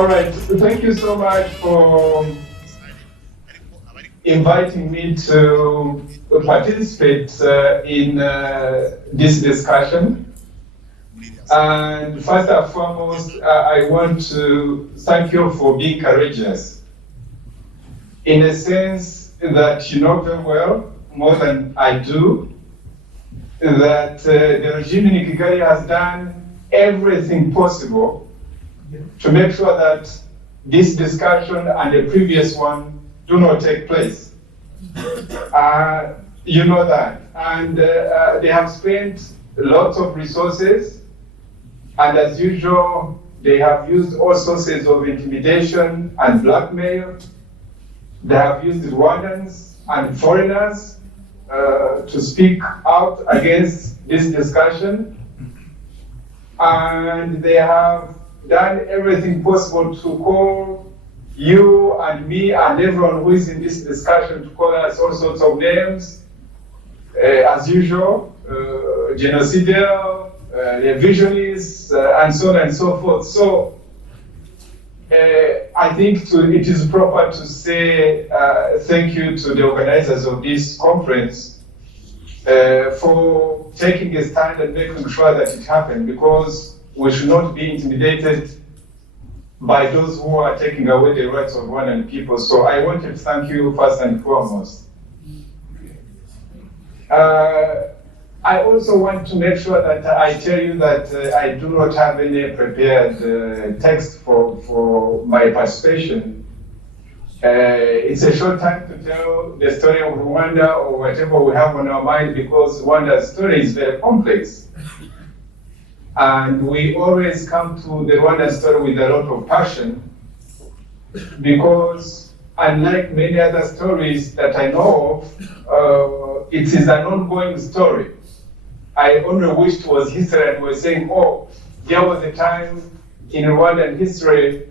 All right, thank you so much for inviting me to participate in this discussion. And first and foremost, I want to thank you for being courageous, in a sense that you know very well, more than I do, that the regime in Kigali has done everything possible to make sure that this discussion and the previous one do not take place. You know that. And they have spent lots of resources, and as usual, they have used all sources of intimidation and blackmail. They have used Rwandans and foreigners to speak out against this discussion. And they have done everything possible to call you and me and everyone who is in this discussion to call us all sorts of names, as usual, genocidal, revisionists, and so on and so forth. So I think it is proper to say thank you to the organizers of this conference for taking a stand and making sure that it happened, because we should not be intimidated by those who are taking away the rights of Rwandan people. So I want to thank you first and foremost. I also want to make sure that I tell you that I do not have any prepared text for my participation. It's a short time to tell the story of Rwanda or whatever we have on our mind, because Rwanda's story is very complex. And we always come to the Rwandan story with a lot of passion, because unlike many other stories that I know of, it is an ongoing story. I only wish it was history and we're saying, oh, there was a time in Rwandan history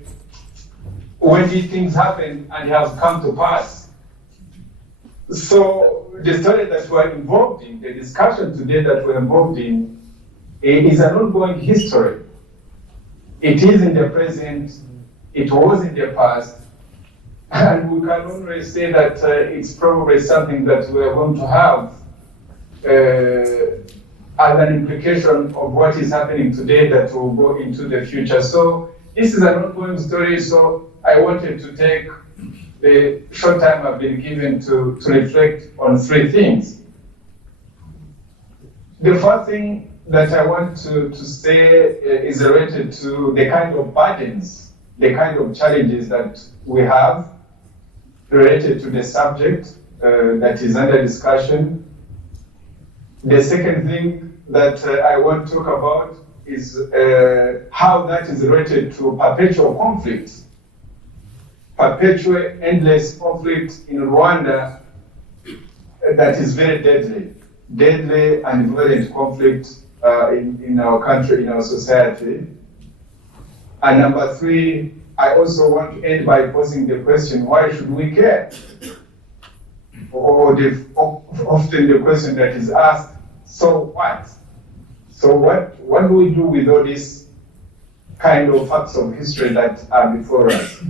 when these things happened and have come to pass. So the story that we're involved in, the discussion today that we're involved in, is an ongoing history. It is in the present, it was in the past, and we can only say that it's probably something that we are going to have as an implication of what is happening today that will go into the future. So this is an ongoing story, so I wanted to take the short time I've been given to reflect on three things. The first thing that I want to say is related to the kind of burdens, the kind of challenges that we have related to the subject that is under discussion. The second thing that I want to talk about is how that is related to perpetual conflict, perpetual endless conflict in Rwanda that is very deadly and violent conflict in our country, in our society. And number three, I also want to end by posing the question, why should we care? Or often the question that is asked, so what? So what do we do with all these kind of facts of history that are before us?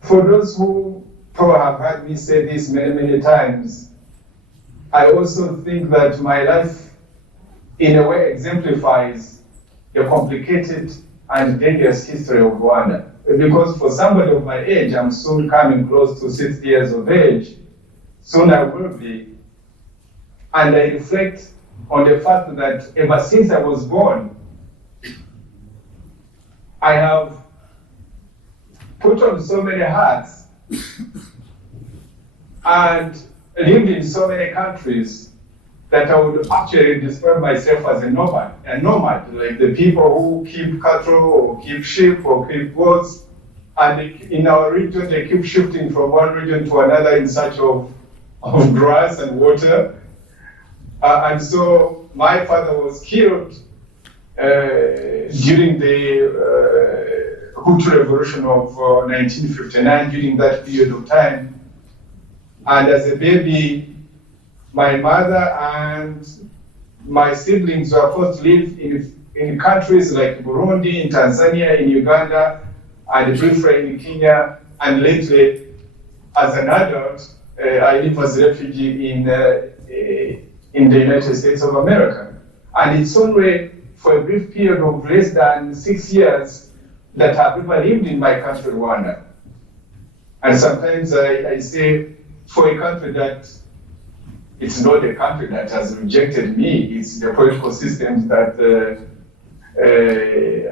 For those who probably have heard me say this many times, I also think that my life, in a way, exemplifies the complicated and dangerous history of Rwanda. Because for somebody of my age, I'm soon coming close to 60 years of age, soon I will be, and I reflect on the fact that ever since I was born, I have put on so many hats and lived in so many countries that I would actually describe myself as a nomad, like the people who keep cattle or keep sheep or keep goats. And in our region, they keep shifting from one region to another in search of grass and water. And so my father was killed during the HUTU revolution of 1959, during that period of time. And as a baby, my mother and my siblings were forced to live in countries like Burundi, in Tanzania, in Uganda, and briefly in Kenya, and lately, as an adult, I live as a refugee in the United States of America. And it's only for a brief period of less than 6 years that I've ever lived in my country, Rwanda. And sometimes I say, for a country that it's not the country that has rejected me, it's the political systems that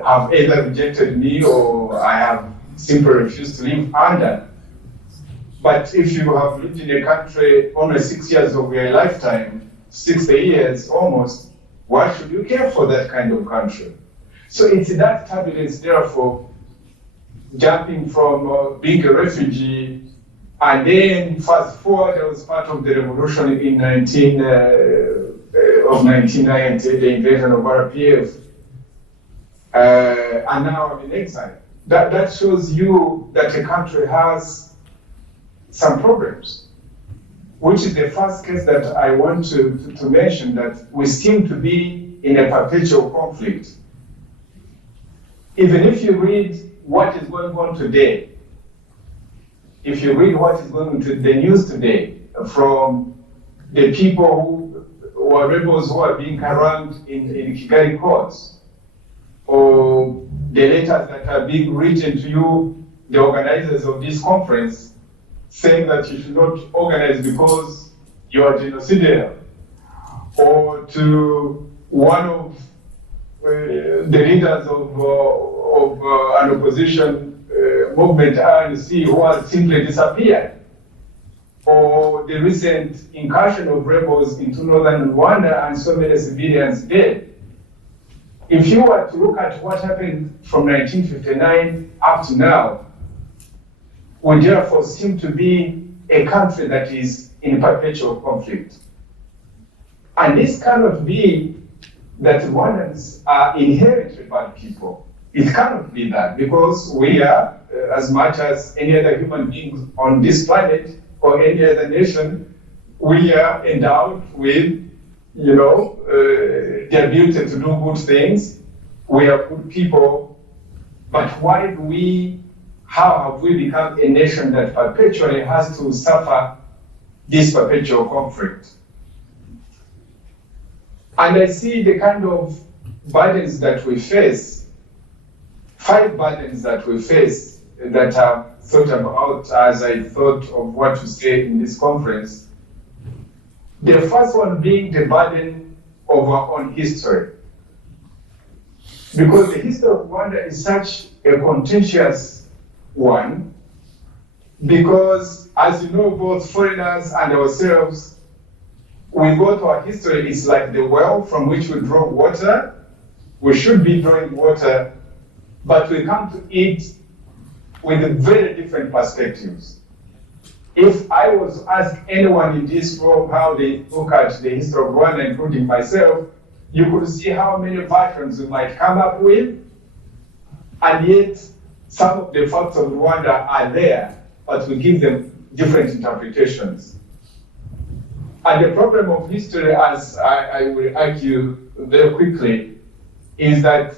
have either rejected me or I have simply refused to live under. But if you have lived in a country only 6 years of your lifetime, 60 years almost, why should you care for that kind of country? So it's that turbulence, therefore, jumping from being a refugee, and then fast forward, I was part of the revolution in 1990, the invasion of RPA, and now I'm in exile. That shows you that a country has some problems, which is the first case that I want to mention, that we seem to be in a perpetual conflict. Even if you read what is going on today, if you read what is going on to the news today from the people who are rebels who are being harangued in Kigali courts, or the letters that are being written to you, the organizers of this conference, saying that you should not organize because you are genocidal, or to one of the leaders of an opposition movement, RNC, who has simply disappeared, or the recent incursion of rebels into northern Rwanda and so many civilians dead. If you were to look at what happened from 1959 up to now, we therefore seem to be a country that is in perpetual conflict. And this cannot be that Rwandans are inherently bad people. It cannot be that, because we are, as much as any other human beings on this planet or any other nation, we are endowed with, the ability to do good things. We are good people. But how have we become a nation that perpetually has to suffer this perpetual conflict? And I see the kind of burdens that we face, 5 burdens that we face that I've thought about as I thought of what to say in this conference. The first one being the burden of our own history. Because the history of Rwanda is such a contentious one, because as you know, both foreigners and ourselves, we go to our history, it's like the well from which we draw water. We should be drawing water, but we come to it with very different perspectives. If I was to ask anyone in this room how they look at the history of Rwanda, including myself, you could see how many versions we might come up with, and yet some of the facts of Rwanda are there, but we give them different interpretations. And the problem of history, as I will argue very quickly, is that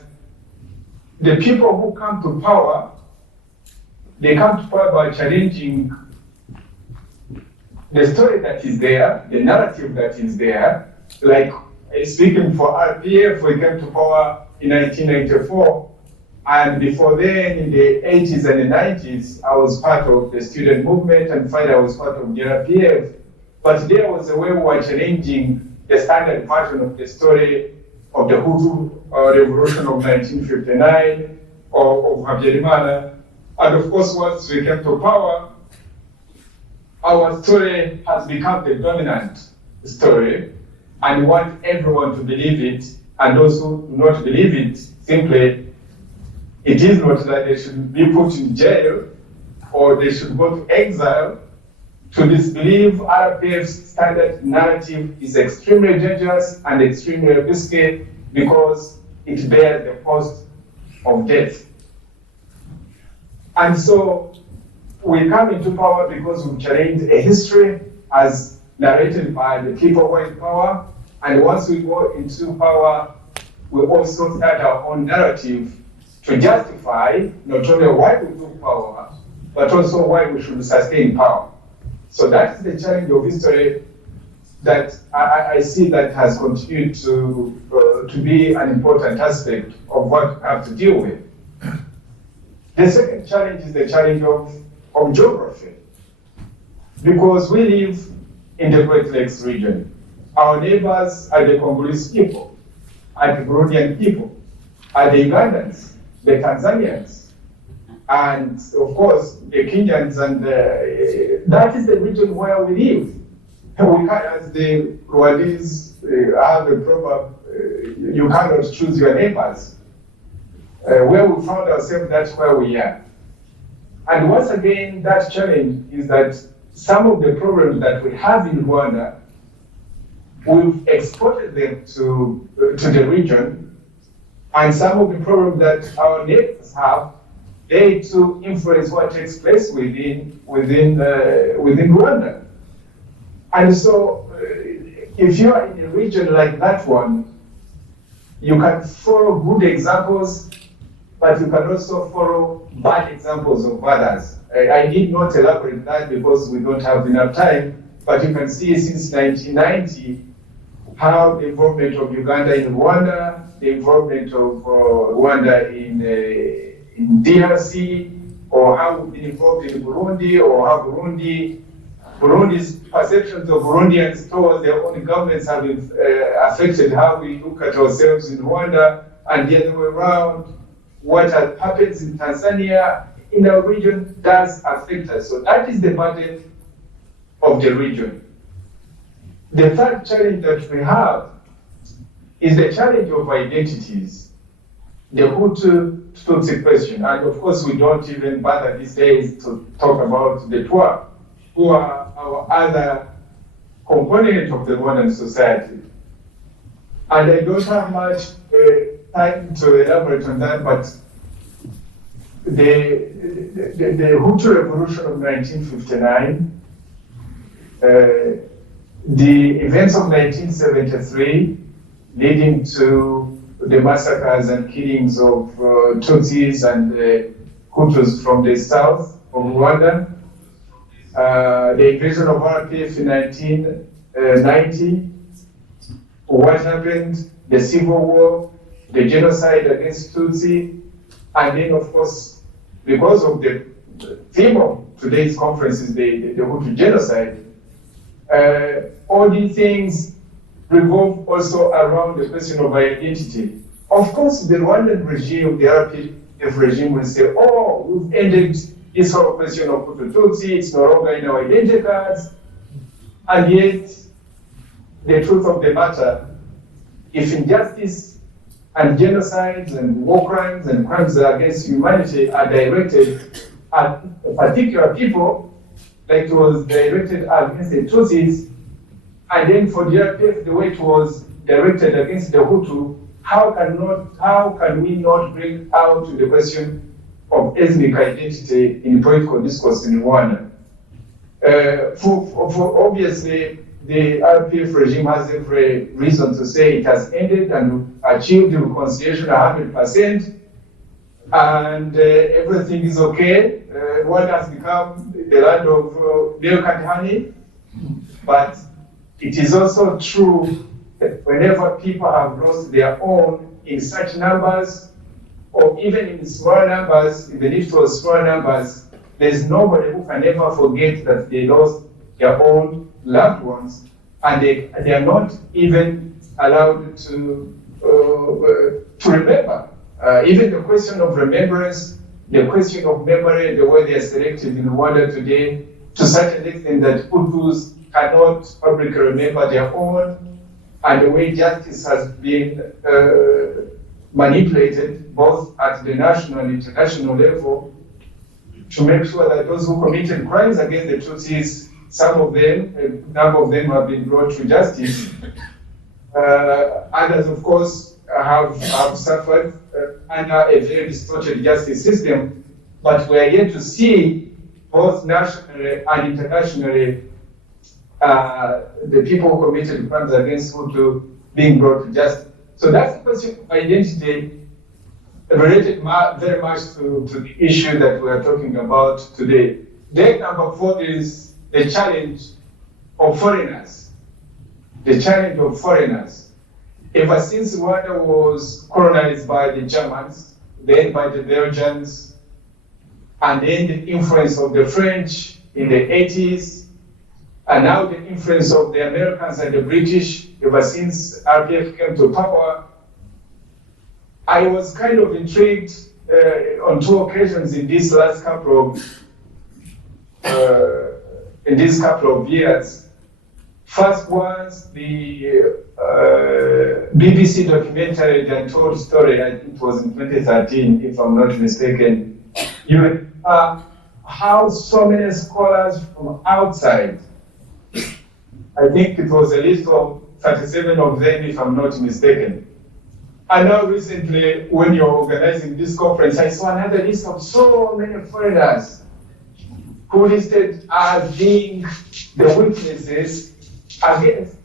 the people who come to power, they come to power by challenging the story that is there, the narrative that is there. Like, speaking for RPA, we came to power in 1994, and before then, in the 80s and the 90s, I was part of the student movement, and finally I was part of the RPA. But there was a way we were challenging the standard version of the story of the HUTU revolution of 1959, or of Habyarimana. And of course, once we came to power, our story has become the dominant story, and we want everyone to believe it, and those who do not believe it, simply, it is not that they should be put in jail, or they should go to exile. To disbelieve RPF's standard narrative is extremely dangerous and extremely risky, because it bears the cost of death. And so we come into power because we've challenged a history as narrated by the people who are in power. And once we go into power, we also start our own narrative to justify not only why we took power, but also why we should sustain power. So that is the challenge of history that I see that has continued to be an important aspect of what we have to deal with. The second challenge is the challenge of geography, because we live in the Great Lakes region. Our neighbors are the Congolese people, are the Burundian people, are the Ugandans, the Tanzanians, and of course the Kenyans, and that is the region where we live. We can, as the Rwandese have a proverb, you cannot choose your neighbors. Where we found ourselves, that's where we are. And once again, that challenge is that some of the problems that we have in Rwanda, we've exported them to the region, and some of the problems that our neighbors have, they too influence what takes place within Rwanda. And so, if you are in a region like that one, you can follow good examples, but you can also follow bad examples of others. I need not elaborate that because we don't have enough time, but you can see since 1990 how the involvement of Uganda in Rwanda, the involvement of Rwanda in DRC, or how we've been involved in Burundi, or how Burundi's perceptions of Burundians towards their own governments have affected how we look at ourselves in Rwanda, and the other way around. What happens in Tanzania, in our region, does affect us. So that is the burden of the region. The third challenge that we have is the challenge of identities. The HUTU-Tutsi question, and of course we don't even bother these days to talk about the Twa, who are our other component of the Rwandan society. And I don't have much time to elaborate on that, but the Hutu revolution of 1959, the events of 1973 leading to the massacres and killings of Tutsis and Hutus from the south of Rwanda, the invasion of RPA in 1990, what happened, the civil war, the genocide against Tutsi, and then of course, because of the theme of today's conference is the Hutu genocide, all these things revolve also around the question of identity. Of course, the Rwandan regime, the RPF regime will say, oh, we've ended this whole question of Hutu-Tutsi, it's no longer in our identity cards, and yet, the truth of the matter, if injustice and genocides and war crimes and crimes against humanity are directed at particular people, like it was directed against the Tutsis, and then for the RPF, the way it was directed against the Hutu, how can we not bring out the question of ethnic identity in political discourse in Rwanda? For obviously, the RPF regime has every reason to say it has ended and achieved reconciliation 100%, and everything is okay. Rwanda has become the land of milk and honey, but it is also true that whenever people have lost their own in such numbers, or even in small numbers, even if it was small numbers, there's nobody who can ever forget that they lost their own loved ones, and they are not even allowed to remember. Even the question of remembrance, the question of memory, the way they are selected in Rwanda today, to such an extent that Hutus cannot publicly remember their own, and the way justice has been manipulated both at the national and international level to make sure that those who committed crimes against the Tutsis, some of them, a number of them have been brought to justice. Others, of course, have suffered under a very distorted justice system, but we are yet to see both nationally and internationally the people who committed crimes against Hutu being brought to justice. So that's the question of identity related very much to the issue that we are talking about today. Then number 4 is the challenge of foreigners. The challenge of foreigners. Ever since Rwanda was colonized by the Germans, then by the Belgians, and then the influence of the French in the 80s, and now the influence of the Americans and the British ever since RPA came to power, I was kind of intrigued on 2 occasions in these last couple of years. First was the BBC documentary, The Untold Story, I think it was in 2013, if I'm not mistaken. You how so many scholars from outside, I think it was a list of 37 of them, if I'm not mistaken. And now recently, when you're organizing this conference, I saw another list of so many foreigners who listed as being the witnesses against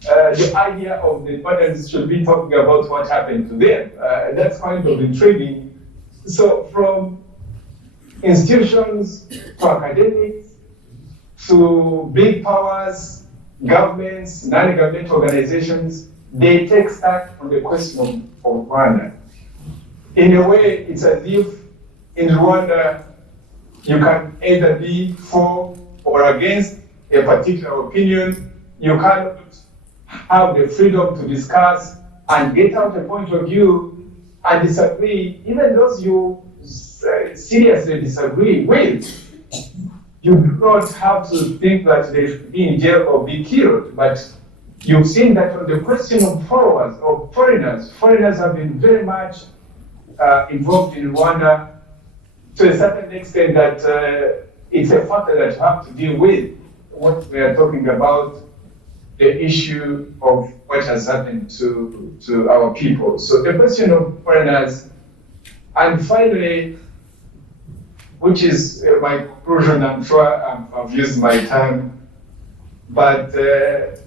the idea of the Rwandans should be talking about what happened to them. That's kind of intriguing. So from institutions to academics to big powers, governments, non-government organizations, they take stock on the question of Rwanda. In a way, it's as if in Rwanda, you can either be for or against a particular opinion. You cannot have the freedom to discuss and get out a point of view and disagree, even those you seriously disagree with. You do not have to think that they should be in jail or be killed, but you've seen that on the question of followers, of foreigners have been very much involved in Rwanda to a certain extent that it's a factor that you have to deal with. What we are talking about, the issue of what has happened to our people. So the question of foreigners, and finally, which is my conclusion, I'm sure I've used my time, but the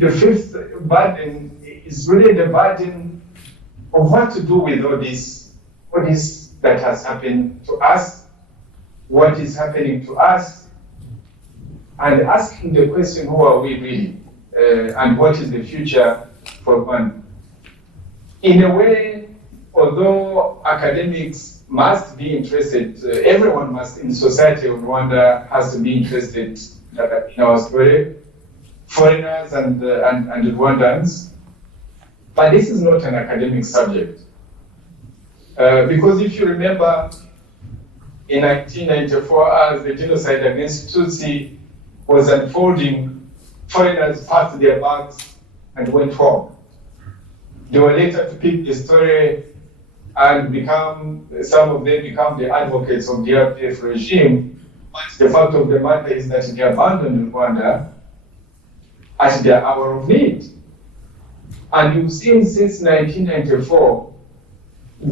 5th burden is really the burden of what to do with all this that has happened to us, what is happening to us, and asking the question, who are we really, and what is the future for Rwanda? In a way, although academics must be interested, everyone must in society of Rwanda has to be interested in our story, foreigners and Rwandans, but this is not an academic subject. Because if you remember, in 1994, as the genocide against Tutsi was unfolding, foreigners packed their bags and went home. They were later to pick the story and some of them become the advocates of the RPF regime. But the fact of the matter is that they abandoned Rwanda at their hour of need. And you've seen since 1994,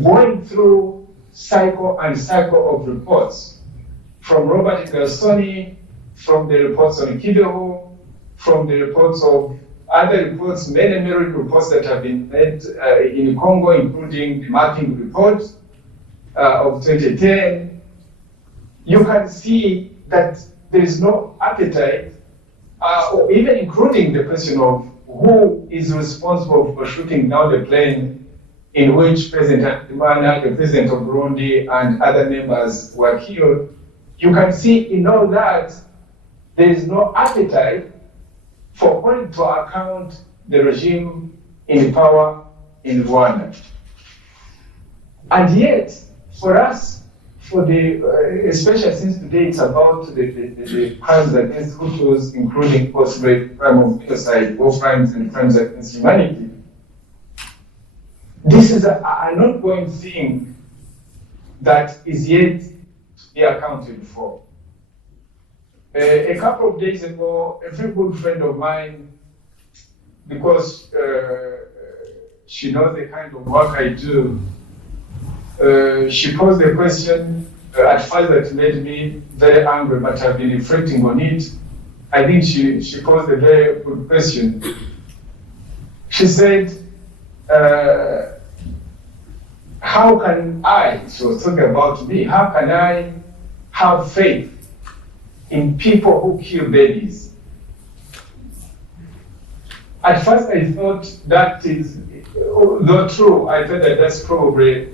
going through cycle and cycle of reports, from Robert Garsoni, from the reports on Kibeho, from the reports of other reports, many reports that have been made in Congo, including the mapping report of 2010, you can see that there is no appetite, or even including the question of who is responsible for shooting down the plane in which President Imana, the president of Burundi, and other members were killed. You can see in all that there is no appetite for calling to account the regime in power in Rwanda. And yet, for us, especially since today it's about the crimes against Hutus, including possibly crime of genocide, war crimes and crimes against humanity, this is an ongoing thing that is yet to be accounted for. A couple of days ago, a very good friend of mine, because she knows the kind of work I do, she posed a question at first that made me very angry, but I've been reflecting on it. I think she posed a very good question. She said, how can I, so talking about me, how can I have faith in people who kill babies? At first I thought that is, though true, I thought that that's probably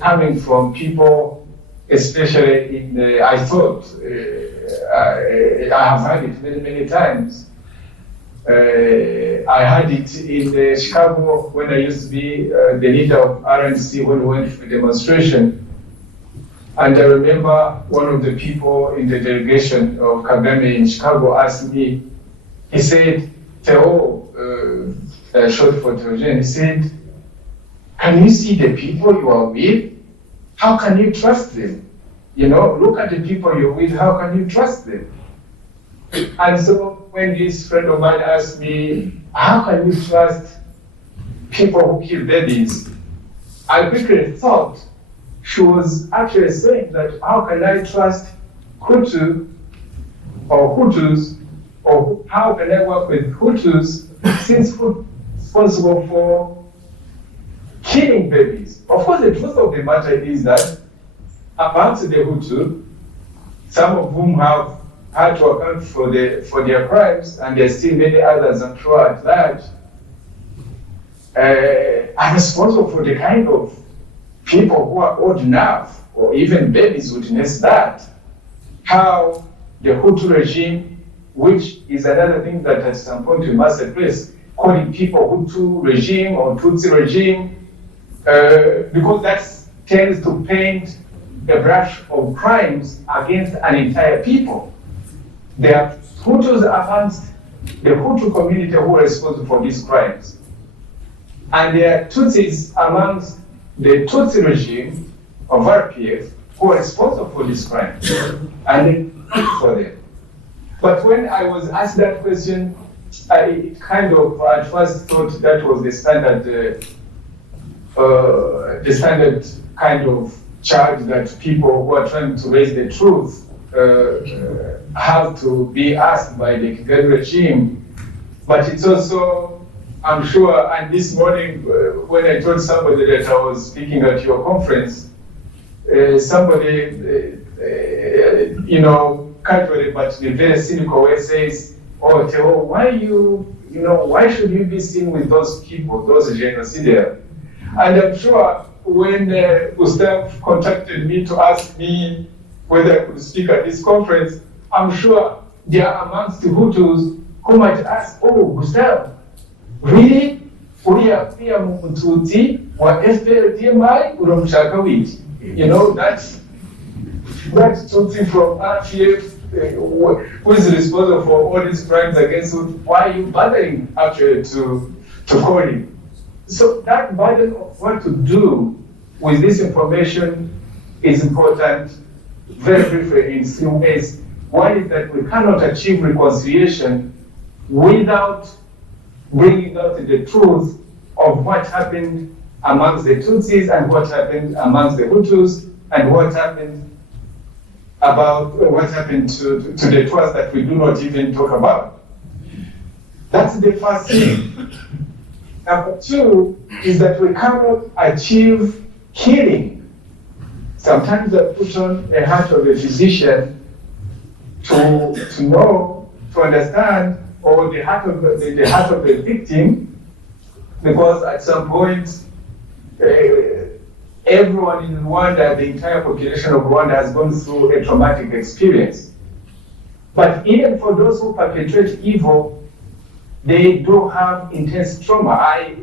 coming from people, especially in the, I thought, I have heard it many, many times. I had it in Chicago when I used to be the leader of RNC when we went for demonstration. And I remember one of the people in the delegation of Kagame in Chicago asked me, he said, Theo, short for Theogene, he said, can you see the people you are with? How can you trust them? You know, look at the people you're with, how can you trust them? And so when this friend of mine asked me, how can you trust people who kill babies? I quickly thought she was actually saying that how can I trust Hutu or Hutus, or how can I work with Hutus since Hutu is responsible for killing babies? Of course, the truth of the matter is that amongst the Hutu, some of whom have had to account for their crimes, and there are still many others, I'm sure, at large, are responsible for the kind of people who are old enough, or even babies witness that, how the Hutu regime, which is another thing that at some point we must address, calling people Hutu regime or Tutsi regime, because that tends to paint a brush of crimes against an entire people. There are Hutus amongst the Hutu community who are responsible for these crimes. And there are Tutsis amongst the Tutsi regime of RPA who are responsible for this crime. And they for them. But when I was asked that question, I kind of at first thought that was the standard kind of charge that people who are trying to raise the truth have to be asked by the Kigali regime. But it's also, I'm sure, and this morning when I told somebody that I was speaking at your conference, somebody, casually but in a very cynical way says, oh, Theo, why should you be seen with those people, those genocidaires? And I'm sure when Gustav contacted me to ask me whether I could speak at this conference, I'm sure there are amongst the Hutus who might ask, oh, Gustav, really? Uriya Mututsi wa FPL-DMI uromshaka wiki? You know, that's something from RPF who is responsible for all these crimes against Hutu. Why are you bothering actually to call him? So that burden of what to do with this information is important. Very briefly in three ways. One is that we cannot achieve reconciliation without bringing out the truth of what happened amongst the Tutsis and what happened amongst the Hutus and what happened to the Twas that we do not even talk about. That's the first thing. Number two is that we cannot achieve healing. Sometimes I put on a hat of a physician to know, to understand, or the heart of the victim, because at some point, everyone in Rwanda, the entire population of Rwanda has gone through a traumatic experience. But even for those who perpetrate evil, they do have intense trauma. I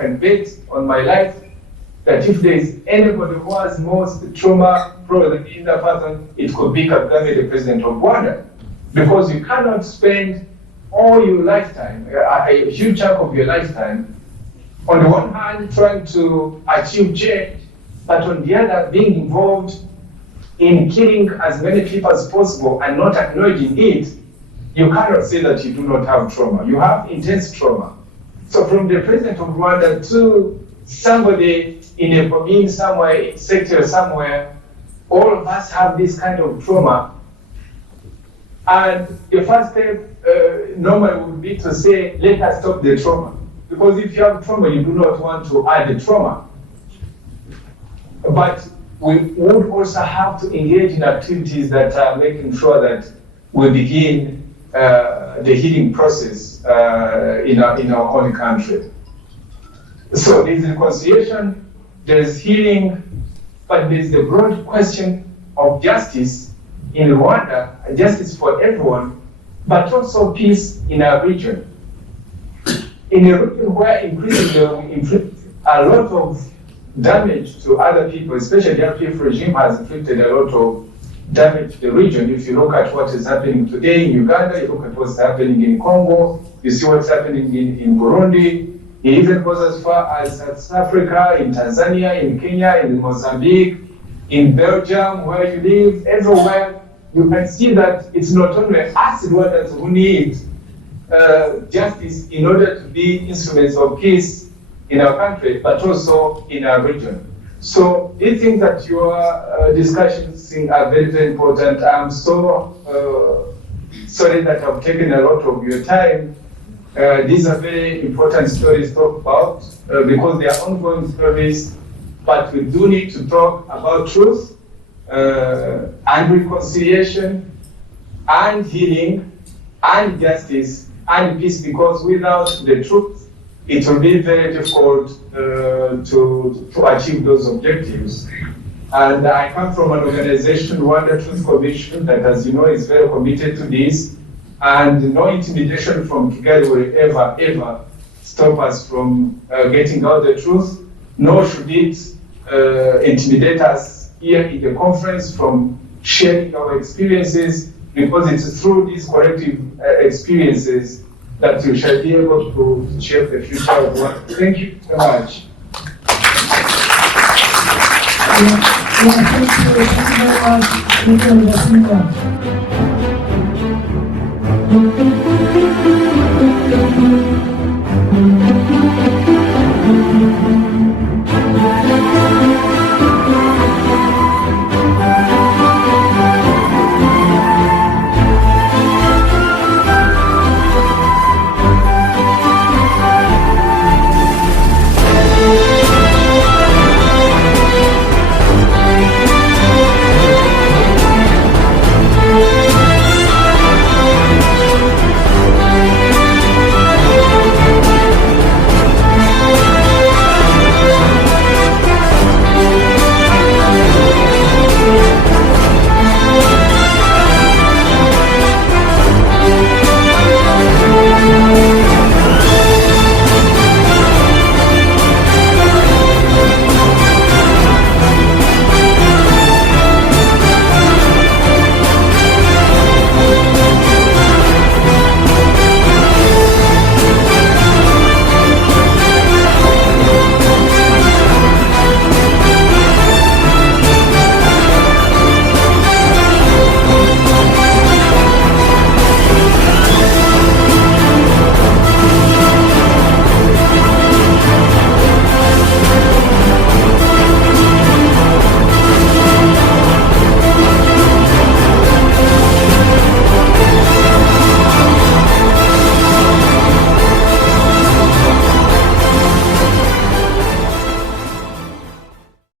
can bet on my life that if there is anybody who has most trauma probably in that person, it could be Kagame, the president of Rwanda. Because you cannot spend all your lifetime, a huge chunk of your lifetime, on the one hand trying to achieve change, but on the other being involved in killing as many people as possible and not acknowledging it. You cannot say that you do not have trauma. You have intense trauma. So from the president of Rwanda to somebody in a commune somewhere, sector somewhere, all of us have this kind of trauma. And the first step normally would be to say, let us stop the trauma. because if you have trauma, you do not want to add the trauma. But we would also have to engage in activities that are making sure that we begin the healing process in our own country. So there's reconciliation, there's healing, but there's the broad question of justice in Rwanda, justice for everyone, but also peace in our region. In a region where increasingly we inflict a lot of damage to other people, especially the RPA regime has inflicted a lot of damage to the region. If you look at what is happening today in Uganda, you look at what's happening in Congo, you see what's happening in Burundi, it even goes as far as South Africa, in Tanzania, in Kenya, in Mozambique, in Belgium, where you live, everywhere, you can see that it's not only us Rwandans who need justice in order to be instruments of peace in our country, but also in our region. So these things that your discussions are very, very important. I'm so sorry that I've taken a lot of your time. These are very important stories to talk about because they are ongoing stories, but we do need to talk about truth and reconciliation and healing and justice and peace, because without the truth, it will be very difficult to achieve those objectives. And I come from an organization, Rwanda Truth Commission, that, as you know, is very committed to this. And no intimidation from Kigali will ever stop us from getting out the truth, nor should it intimidate us here in the conference from sharing our experiences, because it's through these collective experiences that we shall be able to shape the future of the world. Thank you so much. Thank you very much.